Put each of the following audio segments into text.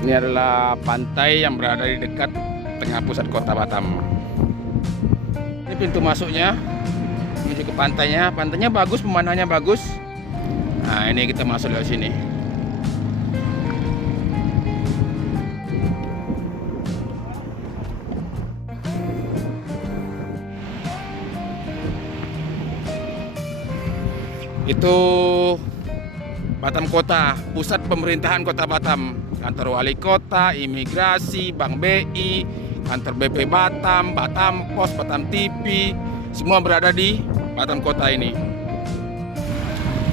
Ini adalah pantai yang berada di dekat tengah pusat kota Batam. Ini pintu masuknya menuju ke pantainya. Pantainya bagus, pemandangannya bagus. Nah, ini kita masuk lewat sini. Itu Batam Kota, pusat pemerintahan Kota Batam. Kantor wali kota, imigrasi, Bank BI, kantor BP Batam, Batam Pos, Batam TV, semua berada di Batam Kota ini.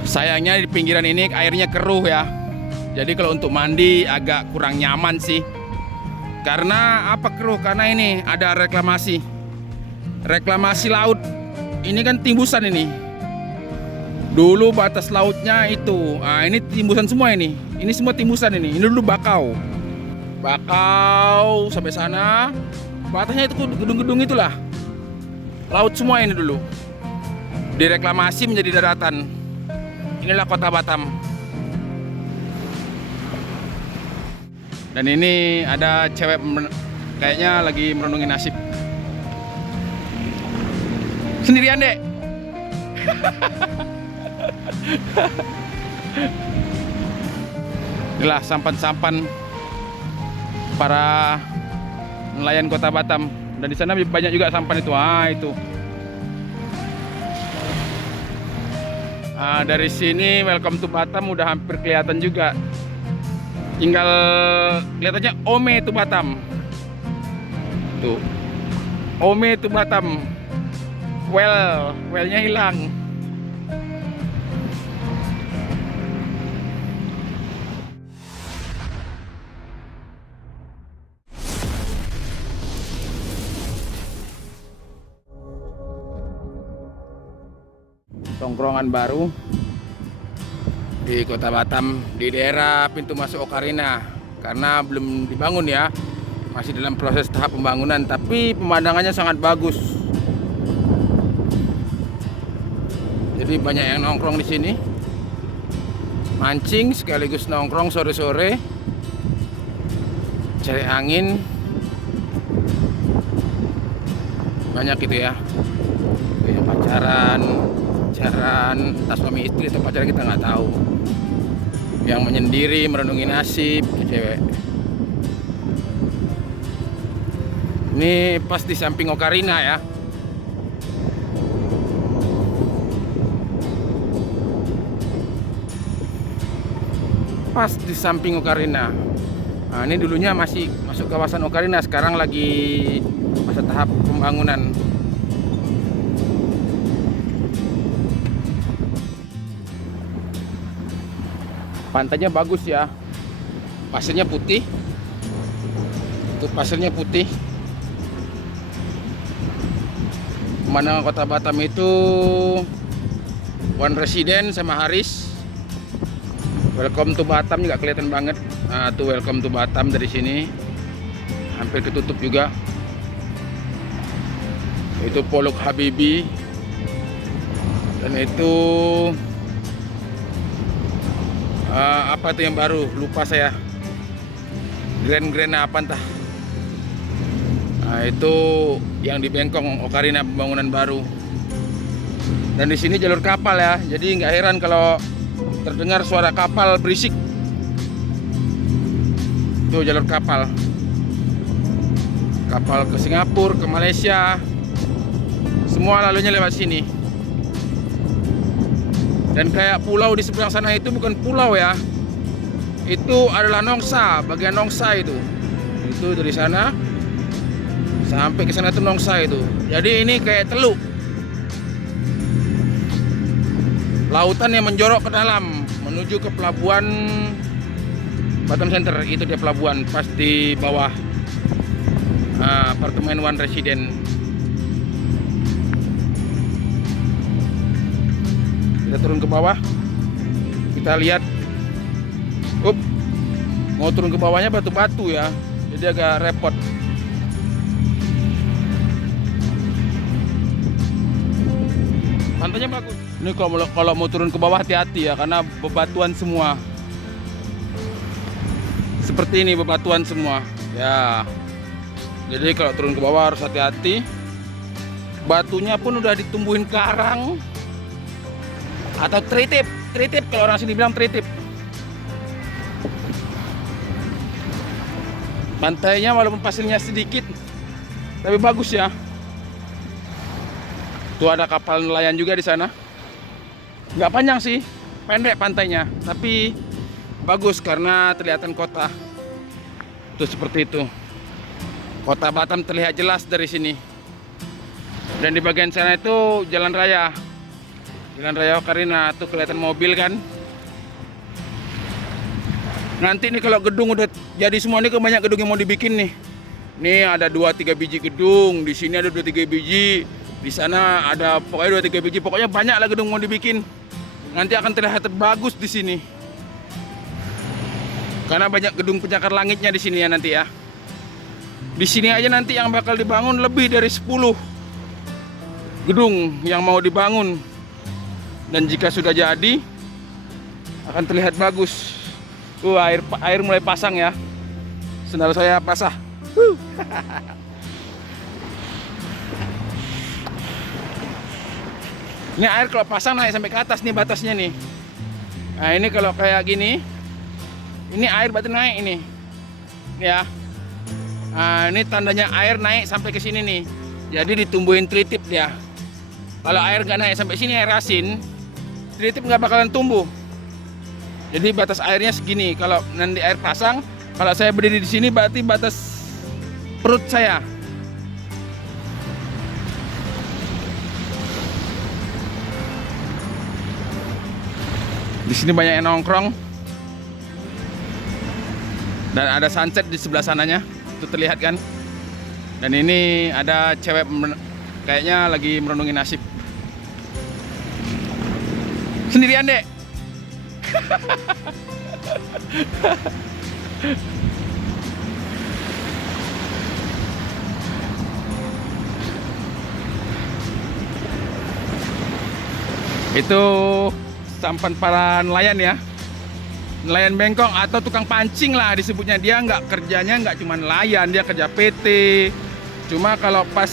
Sayangnya di pinggiran ini airnya keruh ya. Jadi kalau untuk mandi agak kurang nyaman sih. Karena apa keruh? Karena ini ada reklamasi. Reklamasi laut. Ini kan timbusan ini. Dulu batas lautnya itu, nah ini timbusan semua ini. Ini semua timbusan ini. Ini dulu bakau. Bakau sampai sana. Batasnya itu gedung-gedung itulah. Laut semua ini dulu. Direklamasi menjadi daratan. Inilah kota Batam. Dan ini ada cewek kayaknya lagi merenungi nasib. Sendirian, Dek. Inilah sampan-sampan para nelayan kota Batam. Dan di sana banyak juga sampan itu. Itu. Dari sini welcome to Batam udah hampir kelihatan juga. Tinggal kelihatannya Ome to Batam. Tuh. Ome to Batam. Well-nya hilang. Tongkrongan baru di kota Batam di daerah pintu masuk Ocarina, karena belum dibangun ya, masih dalam proses tahap pembangunan, tapi pemandangannya sangat bagus. Jadi banyak yang nongkrong di sini, mancing sekaligus nongkrong sore-sore, cari angin, banyak gitu ya. Kayak pacaran entah suami istri atau pacaran kita nggak tahu. Yang menyendiri merenungi nasib itu cewek. Ini pas di samping Ocarina ya. Pas di samping Ocarina. Nah, ini dulunya masih masuk kawasan Ocarina, sekarang lagi masa tahap pembangunan. Pantainya bagus ya, pasirnya putih. Itu pasirnya putih. Pemandangan kota Batam itu One Resident sama Haris. Welcome to Batam juga kelihatan banget. Nah, tuh welcome to Batam dari sini. Hampir ketutup juga. Itu Poluk Habibi. Dan itu apa tuh yang baru? Lupa saya. Grand apa entah. Nah, itu yang di Bengkong Ocarina, pembangunan baru. Dan di sini jalur kapal ya. Jadi nggak heran kalau terdengar suara kapal berisik. Itu jalur kapal. Kapal ke Singapura, ke Malaysia. Semua lalunya lewat sini. Dan kayak pulau di seberang sana itu bukan pulau ya. Itu adalah Nongsa, bagian Nongsa itu. Itu dari sana sampai ke sana itu Nongsa itu. Jadi ini kayak teluk. Lautan yang menjorok ke dalam menuju ke pelabuhan Batam Center. Itu dia pelabuhan pas di bawah apartemen One Resident. Kita turun ke bawah, kita lihat, mau turun ke bawahnya batu-batu ya, jadi agak repot. Pantainya bagus. Ini kalau mau turun ke bawah hati-hati ya, karena bebatuan semua. seperti ini, bebatuan semua. Ya. Jadi kalau turun ke bawah harus hati-hati. Batunya pun udah ditumbuhin karang atau tritip. Tritip kalau orang sini bilang tritip. Pantainya walaupun pasirnya sedikit, tapi bagus ya. Tuh ada kapal nelayan juga di sana. Nggak panjang sih, pendek pantainya, tapi bagus karena kelihatan kota. Tuh seperti itu. Kota Batam terlihat jelas dari sini. Dan di bagian sana itu jalan raya. Jalan raya Karina, tuh kelihatan mobil kan. Nanti nih kalau gedung udah jadi semua nih, banyak gedung yang mau dibikin nih. Nih ada 2-3 biji gedung, di sini ada 2-3 biji, di sana ada pokoknya 2-3 biji, pokoknya banyak lah gedung mau dibikin. Nanti akan terlihat bagus di sini. Karena banyak gedung pencakar langitnya di sini ya nanti ya. Di sini aja nanti yang bakal dibangun lebih dari 10 gedung yang mau dibangun. Dan jika sudah jadi akan terlihat bagus. Air mulai pasang ya. Sendal saya basah. Ini air kalau pasang naik sampai ke atas nih batasnya nih. Nah ini kalau kayak gini, ini air berarti naik ini. Ya. Nah ini tandanya air naik sampai ke sini nih. Jadi ditumbuhin tritip dia. Kalau air nggak naik sampai sini, air asin, tritip nggak bakalan tumbuh. Jadi batas airnya segini. Kalau nanti air pasang, kalau saya berdiri di sini berarti batas perut saya. Di sini banyak yang nongkrong. Dan ada sunset di sebelah sananya. Itu terlihat kan. Dan ini ada cewek kayaknya lagi merenungi nasib. Sendirian, Dek. Itu sampan para nelayan ya. Nelayan bengkong atau tukang pancing lah disebutnya. Dia kerjanya nggak cuma nelayan, dia kerja PT. Cuma kalau pas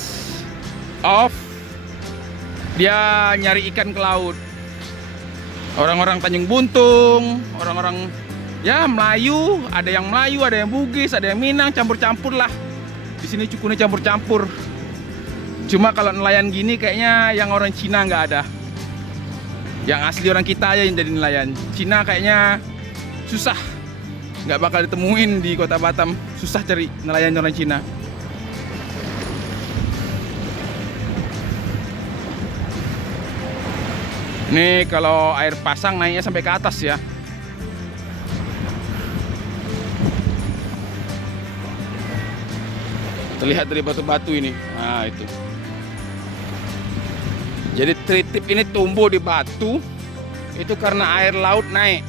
off dia nyari ikan ke laut. Orang-orang Tanjung Buntung, orang-orang ya Melayu, ada yang Melayu, ada yang Bugis, ada yang Minang, campur-campur lah. Di sini cukunya campur-campur. Cuma kalau nelayan gini kayaknya yang orang Cina nggak ada. Yang asli orang kita aja yang jadi nelayan. Cina kayaknya susah, nggak bakal ditemuin di kota Batam. Susah cari nelayan orang Cina. Nih kalau air pasang naiknya sampai ke atas ya. Terlihat dari batu-batu ini. Nah itu. Jadi tritip ini tumbuh di batu. Itu karena air laut naik.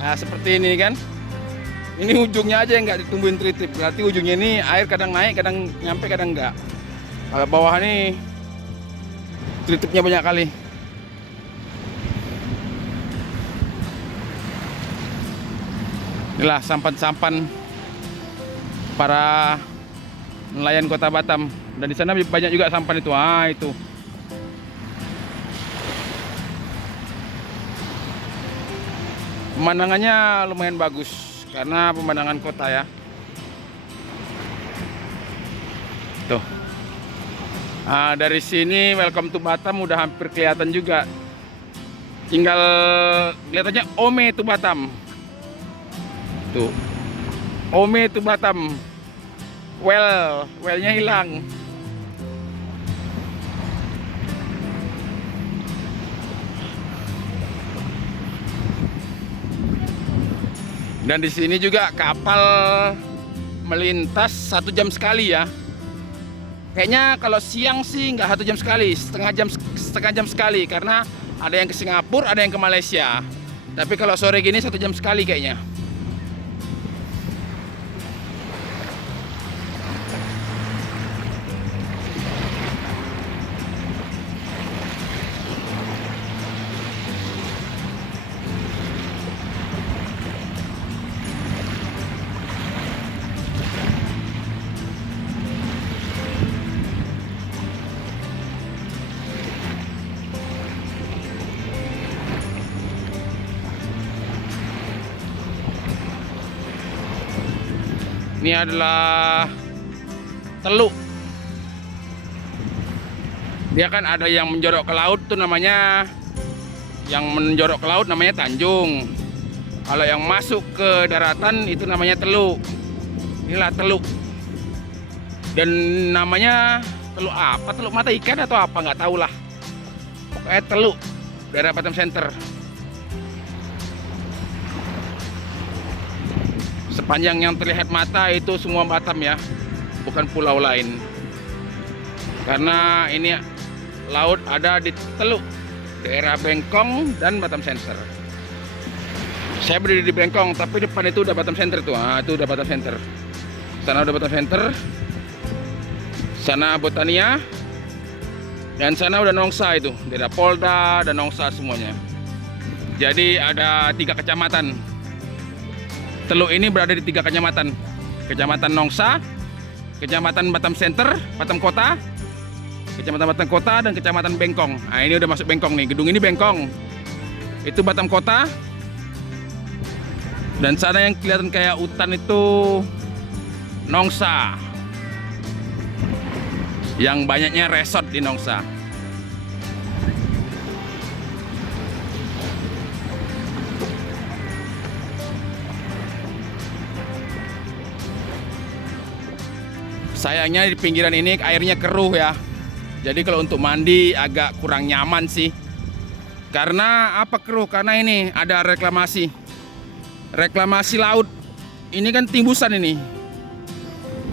Nah seperti ini kan. Ini ujungnya aja yang nggak ditumbuhin tritip. Berarti ujungnya ini air kadang naik, kadang nyampe, kadang enggak. Kalau bawah ini tritipnya banyak kali. Inilah sampan-sampan para nelayan kota Batam. Dan di sana banyak juga sampan itu. Ah itu. Pemandangannya lumayan bagus karena pemandangan kota ya. Tuh. Nah, dari sini welcome to Batam udah hampir kelihatan juga. Tinggal kelihatannya Ome to Batam. Tuh. Ome to Batam. Well-nya hilang. Dan di sini juga kapal melintas 1 jam sekali ya. Kayaknya kalau siang sih nggak 1 jam sekali, setengah jam sekali karena ada yang ke Singapura, ada yang ke Malaysia. Tapi kalau sore gini 1 jam sekali kayaknya. Ini adalah teluk. Dia kan ada yang menjorok ke laut tuh namanya, yang menjorok ke laut namanya tanjung. Kalau yang masuk ke daratan itu namanya teluk. Inilah teluk. Dan namanya teluk apa? Teluk mata ikan atau apa? Nggak tahu lah. Pokoknya teluk daerah Batam Center. Sepanjang yang terlihat mata itu semua Batam ya, bukan pulau lain. Karena ini laut ada di teluk daerah Bengkong dan Batam Center. Saya berdiri di Bengkong, tapi depan itu udah Batam Center tuh. Ah, itu udah Batam Center. Sana udah Batam Center. Sana Botania. Dan sana udah Nongsa itu, daerah Polda dan Nongsa semuanya. Jadi ada 3 kecamatan. Teluk ini berada di 3 kecamatan. Kecamatan Nongsa, Kecamatan Batam Center, Batam Kota, Kecamatan Batam Kota, dan Kecamatan Bengkong. Nah, ini udah masuk Bengkong nih. Gedung ini Bengkong. Itu Batam Kota. Dan sana yang kelihatan kayak hutan itu Nongsa. Yang banyaknya resort di Nongsa. Sayangnya di pinggiran ini airnya keruh ya. Jadi kalau untuk mandi agak kurang nyaman sih. Karena apa keruh? Karena ini ada reklamasi. Reklamasi laut. Ini kan timbusan ini.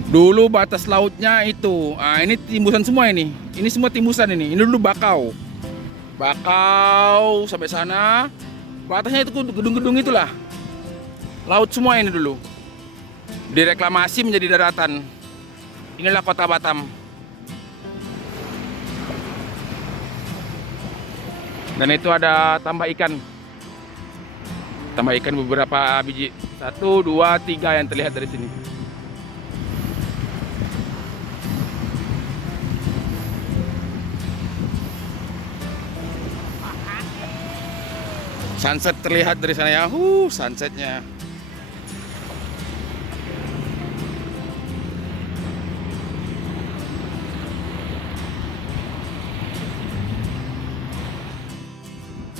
Dulu batas lautnya itu. Nah, ini timbusan semua ini. Ini semua timbusan ini. Ini dulu bakau. Bakau sampai sana. Batasnya itu gedung-gedung itulah. Laut semua ini dulu. Direklamasi menjadi daratan. Inilah kota Batam. Dan itu ada tambah ikan. Tambah ikan beberapa biji. 1, 2, 3 yang terlihat dari sini. Sunset terlihat dari sana ya. Sunsetnya.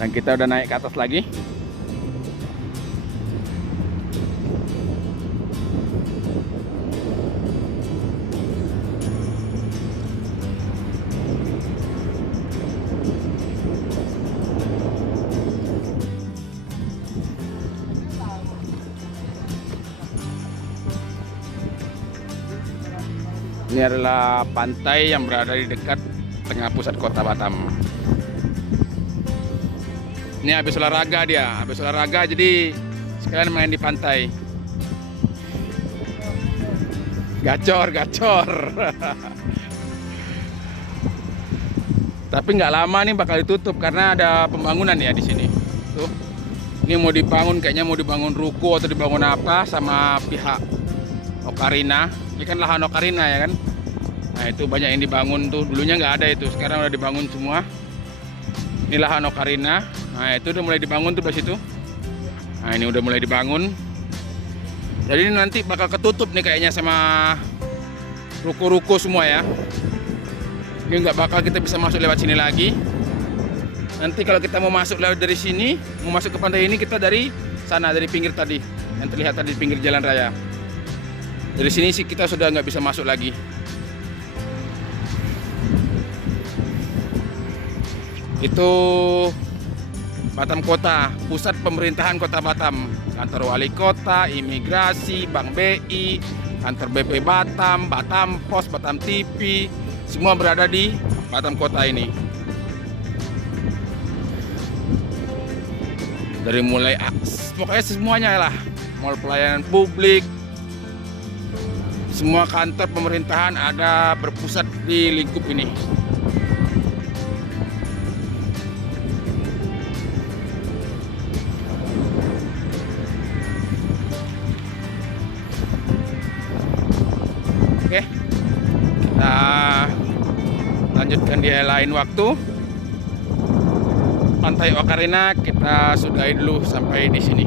Dan kita udah naik ke atas lagi. Ini adalah pantai yang berada di dekat tengah pusat kota Batam. Ini habis olahraga dia, habis olahraga jadi sekalian main di pantai. Gacor. Tapi nggak lama nih bakal ditutup karena ada pembangunan ya di sini. Tuh, ini mau dibangun, kayaknya mau dibangun ruko atau dibangun apa sama pihak Ocarina. Ini kan lahan Ocarina ya kan. Nah itu banyak yang dibangun tuh. Dulunya nggak ada itu, sekarang udah dibangun semua. Ini lahan Ocarina. Nah itu udah mulai dibangun tuh di situ. Nah ini udah mulai dibangun. Jadi ini nanti bakal ketutup nih kayaknya sama ruko-ruko semua ya. Ini nggak bakal kita bisa masuk lewat sini lagi. Nanti kalau kita mau masuk lewat dari sini, mau masuk ke pantai ini kita dari sana, dari pinggir tadi yang terlihat tadi di pinggir jalan raya. Dari sini sih kita sudah nggak bisa masuk lagi. Itu Batam Kota, pusat pemerintahan Kota Batam. Kantor Wali Kota, imigrasi, Bank BI, kantor BP Batam, Batam Pos, Batam TV, semua berada di Batam Kota ini. Dari mulai pokoknya semuanya lah, mall pelayanan publik, semua kantor pemerintahan ada berpusat di lingkup ini. Oke, kita lanjutkan di lain waktu. Pantai Ocarina kita sudahi dulu sampai di sini.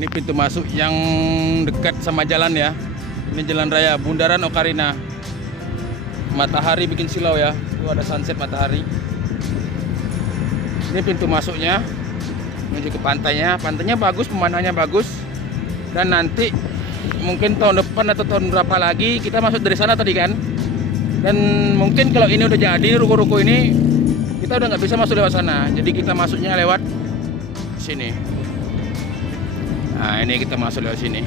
ini pintu masuk yang dekat sama jalan ya. Ini jalan raya Bundaran Ocarina. Matahari bikin silau ya. Itu ada sunset matahari. Ini pintu masuknya menuju ke pantainya. Pantainya bagus, pemandangannya bagus. Dan nanti mungkin tahun depan atau tahun berapa lagi kita masuk dari sana tadi kan. Dan mungkin kalau ini udah jadi ruko-ruko ini, kita udah nggak bisa masuk lewat sana. Jadi kita masuknya lewat sini. Nah, ini kita masuk lewat sini.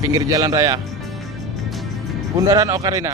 Pinggir jalan raya Bundaran Ocarina.